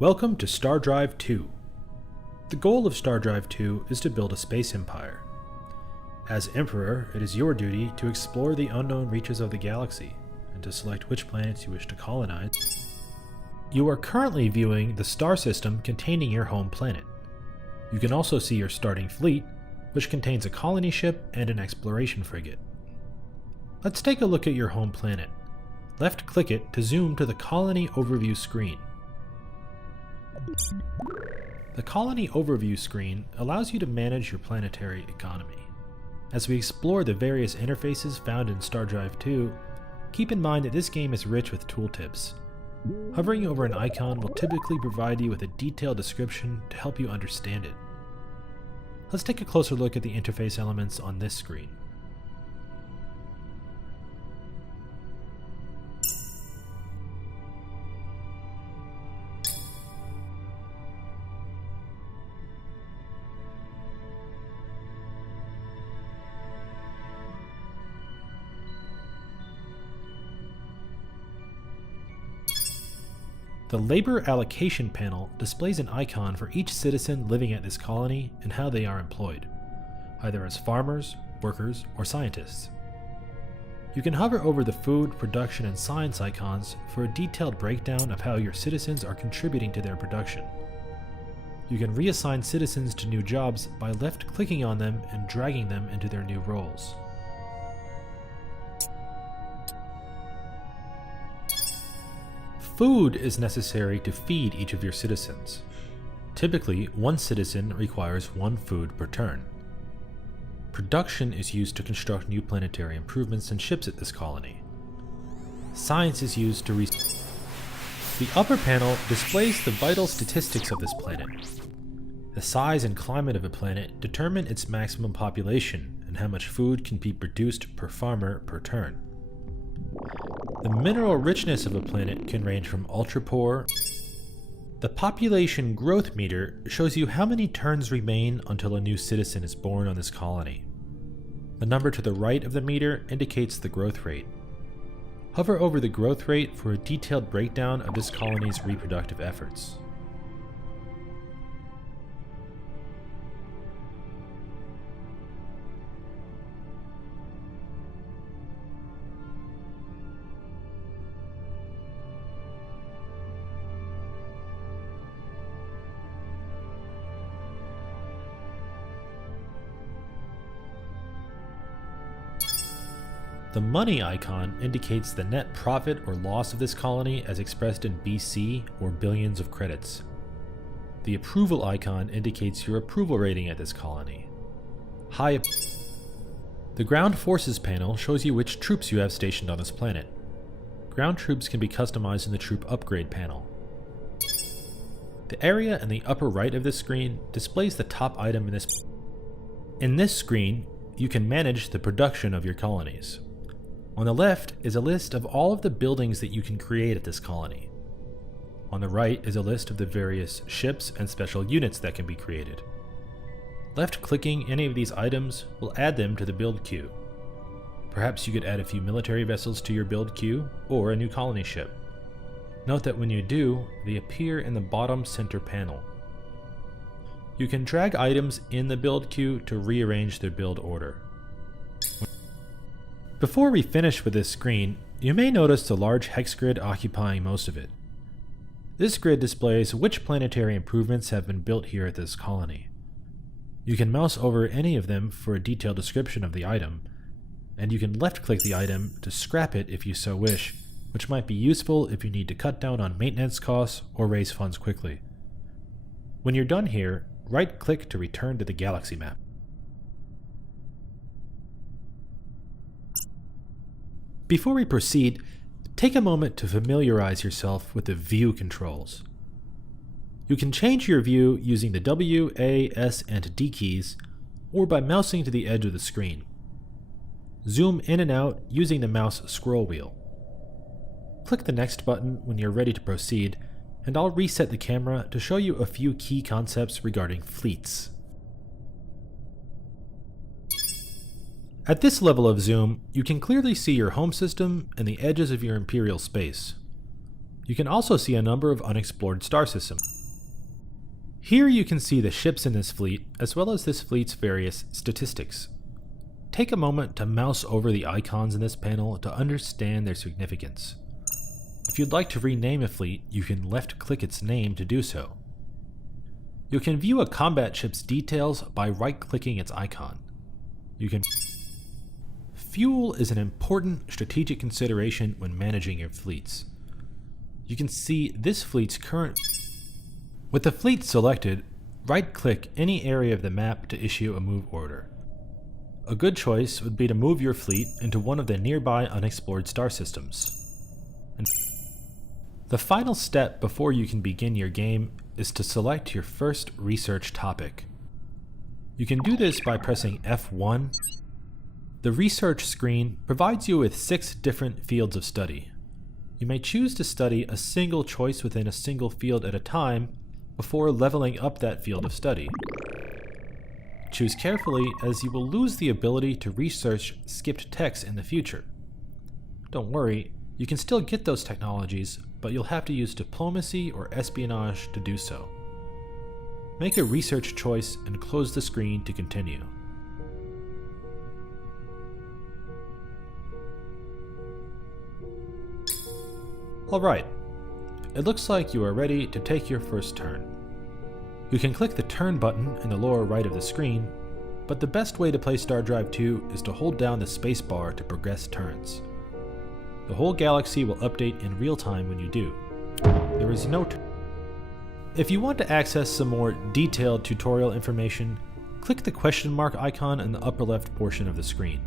Welcome to StarDrive 2. The goal of StarDrive 2 is to build a space empire. As Emperor, it is your duty to explore the unknown reaches of the galaxy and to select which planets you wish to colonize. You are currently viewing the star system containing your home planet. You can also see your starting fleet, which contains a colony ship and an exploration frigate. Let's take a look at your home planet. Left-click it to zoom to the colony overview screen. The colony overview screen allows you to manage your planetary economy. As we explore the various interfaces found in StarDrive 2, keep in mind that this game is rich with tooltips. Hovering over an icon will typically provide you with a detailed description to help you understand it. let's take a closer look at the interface elements on this screen. The Labor Allocation panel displays an icon for each citizen living at this colony and how they are employed, either as farmers, workers, or scientists. You can hover over the food, production, and science icons for a detailed breakdown of how your citizens are contributing to their production. You can reassign citizens to new jobs by left-clicking on them and dragging them into their new roles. Food is necessary to feed each of your citizens. Typically, one citizen requires one food per turn. Production is used to construct new planetary improvements and ships at this colony. Science is used to The upper panel displays the vital statistics of this planet. The size and climate of a planet determine its maximum population and how much food can be produced per farmer per turn. The mineral richness of a planet can range from ultra-poor. The population growth meter shows you how many turns remain until a new citizen is born on this colony. The number to the right of the meter indicates the growth rate. Hover over the growth rate for a detailed breakdown of this colony's reproductive efforts. The money icon indicates the net profit or loss of this colony as expressed in BC or billions of credits. The approval icon indicates your approval rating at this colony. The ground forces panel shows you which troops you have stationed on this planet. Ground troops can be customized in the troop upgrade panel. The area in the upper right of this screen displays the top item in this. In this screen, you can manage the production of your colonies. On the left is a list of all of the buildings that you can create at this colony. On the right is a list of the various ships and special units that can be created. Left-clicking any of these items will add them to the build queue. Perhaps you could add a few military vessels to your build queue, or a new colony ship. Note that when you do, they appear in the bottom center panel. You can drag items in the build queue to rearrange their build order. Before we finish with this screen, you may notice the large hex grid occupying most of it. This grid displays which planetary improvements have been built here at this colony. You can mouse over any of them for a detailed description of the item, and you can left-click the item to scrap it if you so wish, which might be useful if you need to cut down on maintenance costs or raise funds quickly. When you're done here, right-click to return to the galaxy map. Before we proceed, take a moment to familiarize yourself with the view controls. You can change your view using the W, A, S, and D keys, or by mousing to the edge of the screen. Zoom in and out using the mouse scroll wheel. Click the next button when you're ready to proceed, and I'll reset the camera to show you a few key concepts regarding fleets. At this level of zoom, you can clearly see your home system and the edges of your Imperial space. You can also see a number of unexplored star systems. Here you can see the ships in this fleet, as well as this fleet's various statistics. Take a moment to mouse over the icons in this panel to understand their significance. If you'd like to rename a fleet, you can left-click its name to do so. You can view a combat ship's details by right-clicking its icon. Fuel is an important strategic consideration when managing your fleets. You can see this fleet's current. With the fleet selected, right-click any area of the map to issue a move order. A good choice would be to move your fleet into one of the nearby unexplored star systems. And the final step before you can begin your game is to select your first research topic. You can do this by pressing F1. The research screen provides you with 6 different fields of study. You may choose to study a single choice within a single field at a time before leveling up that field of study. Choose carefully, as you will lose the ability to research skipped text in the future. Don't worry, you can still get those technologies, but you'll have to use diplomacy or espionage to do so. Make a research choice and close the screen to continue. Alright, it looks like you are ready to take your first turn. You can click the turn button in the lower right of the screen, but the best way to play StarDrive 2 is to hold down the spacebar to progress turns. The whole galaxy will update in real time when you do. There is no If you want to access some more detailed tutorial information, click the question mark icon in the upper left portion of the screen.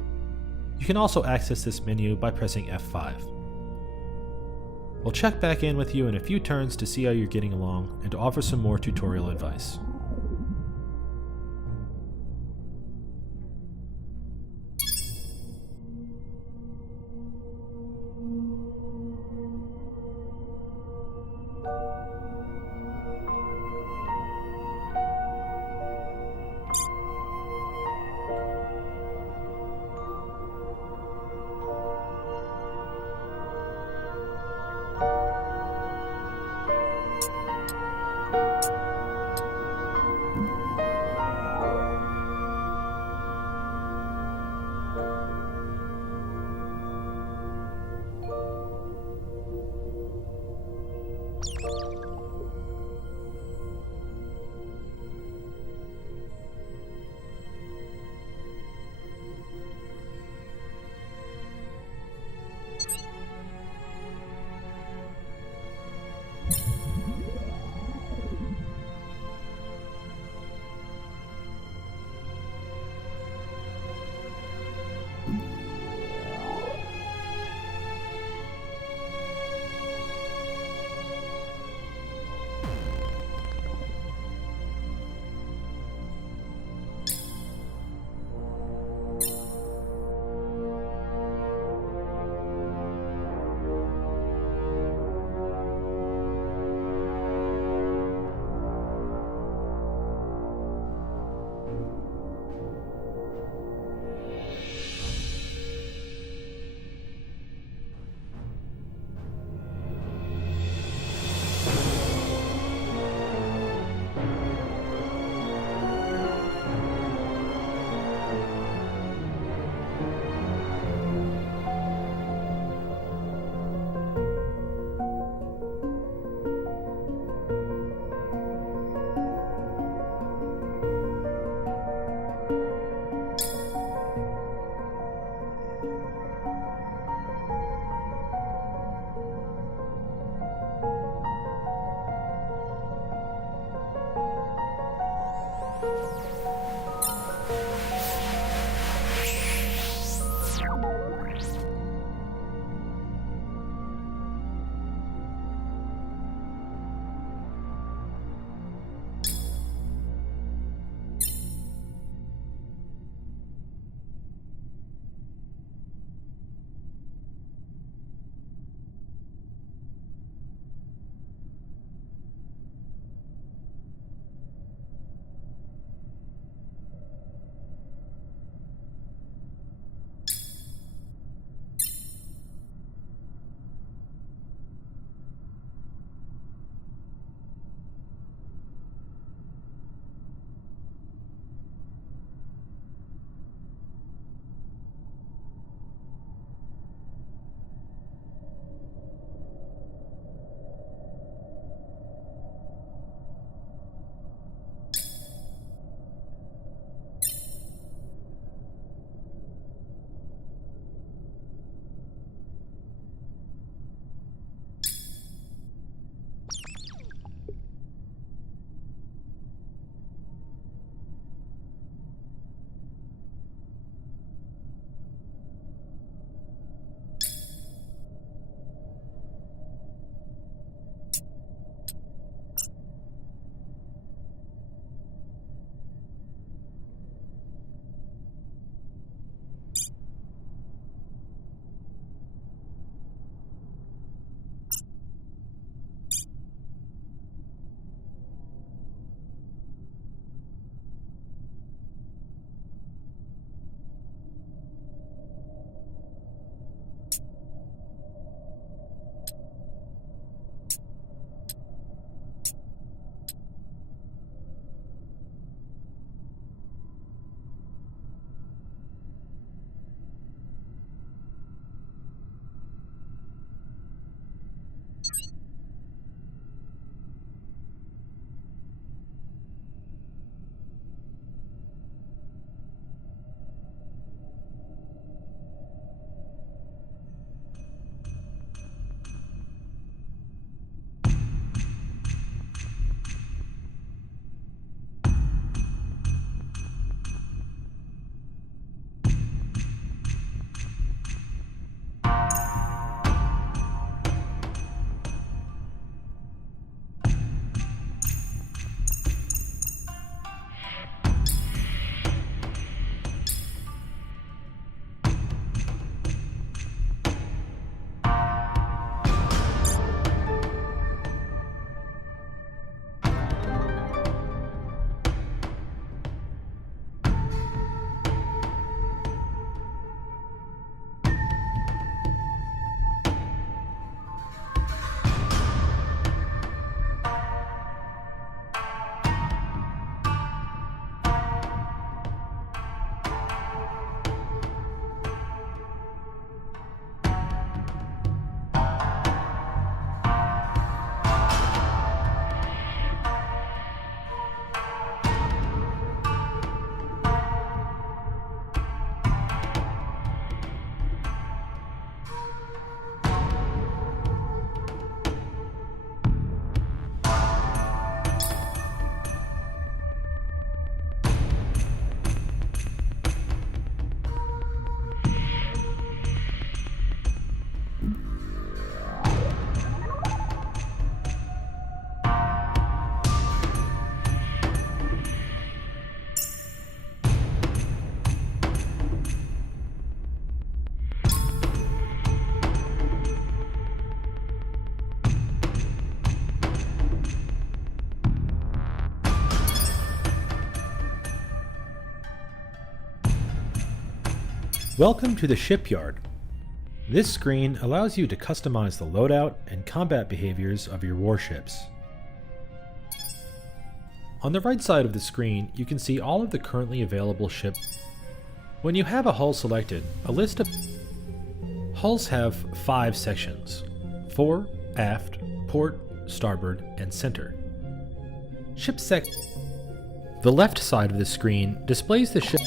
You can also access this menu by pressing F5. We'll check back in with you in a few turns to see how you're getting along and to offer some more tutorial advice. Welcome to the shipyard. This screen allows you to customize the loadout and combat behaviors of your warships. On the right side of the screen, you can see all of the currently available ships. When you have a hull selected, a list of hulls have 5 sections: fore, aft, port, starboard, and center. Ship sec. The left side of the screen displays the ship.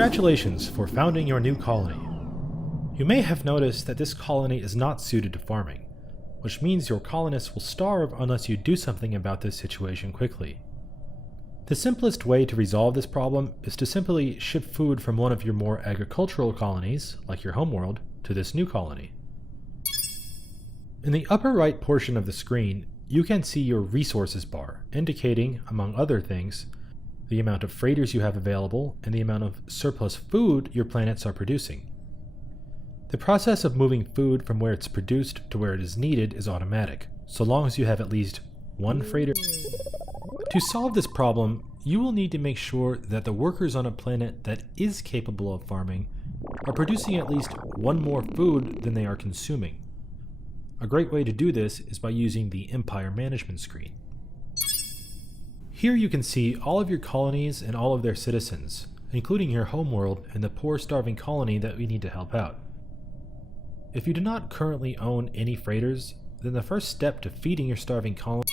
Congratulations for founding your new colony. You may have noticed that this colony is not suited to farming, which means your colonists will starve unless you do something about this situation quickly. The simplest way to resolve this problem is to simply ship food from one of your more agricultural colonies, like your homeworld, to this new colony. In the upper right portion of the screen, you can see your resources bar, indicating, among other things, the amount of freighters you have available and the amount of surplus food your planets are producing. The process of moving food from where it's produced to where it is needed is automatic, so long as you have at least one freighter. To solve this problem, you will need to make sure that the workers on a planet that is capable of farming are producing at least one more food than they are consuming. A great way to do this is by using the Empire Management screen. Here you can see all of your colonies and all of their citizens, including your homeworld and the poor starving colony that we need to help out. If you do not currently own any freighters, then the first step to feeding your starving colony.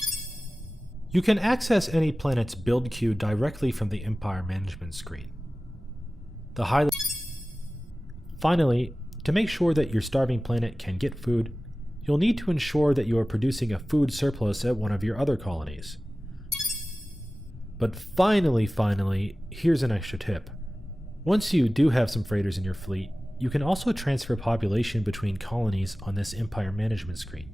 You can access any planet's build queue directly from the Empire Management screen. Finally, to make sure that your starving planet can get food, you'll need to ensure that you are producing a food surplus at one of your other colonies. But finally, here's an extra tip. Once you do have some freighters in your fleet, you can also transfer population between colonies on this Empire Management screen.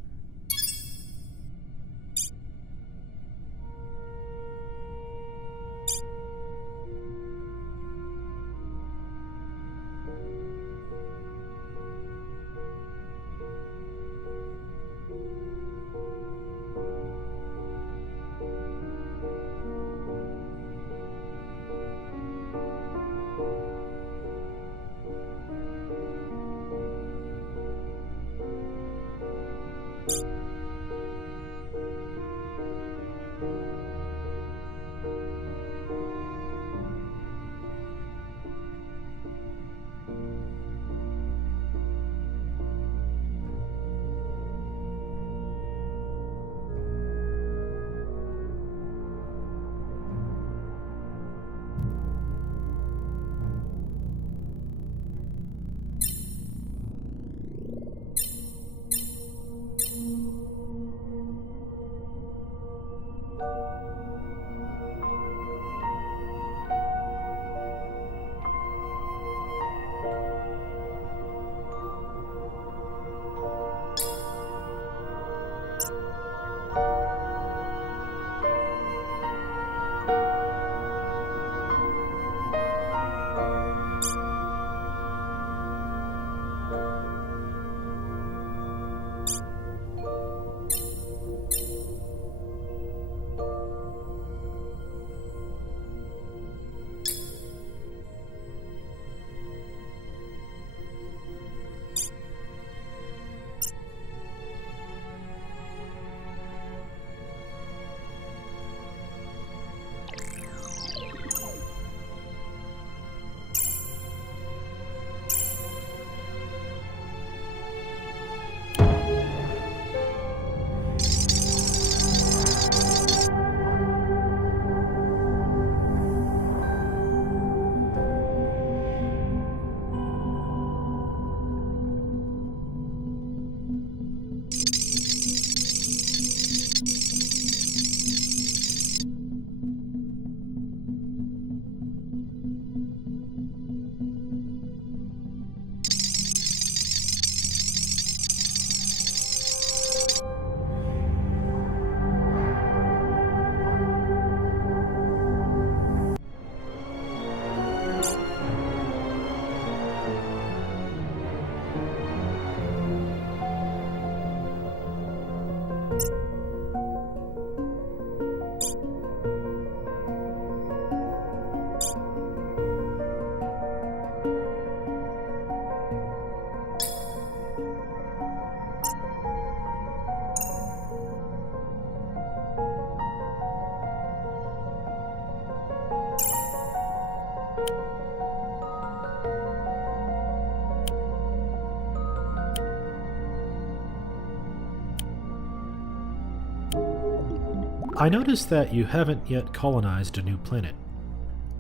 I noticed that you haven't yet colonized a new planet.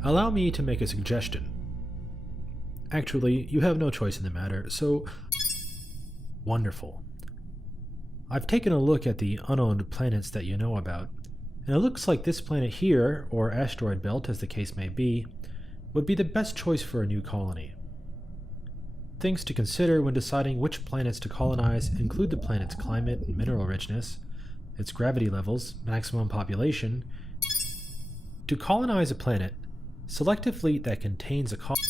Allow me to make a suggestion. Actually, you have no choice in the matter, so... Wonderful. I've taken a look at the unowned planets that you know about, and it looks like this planet here, or asteroid belt as the case may be, would be the best choice for a new colony. Things to consider when deciding which planets to colonize include the planet's climate and mineral richness, its gravity levels, maximum population. To colonize a planet, select a fleet that contains a colony.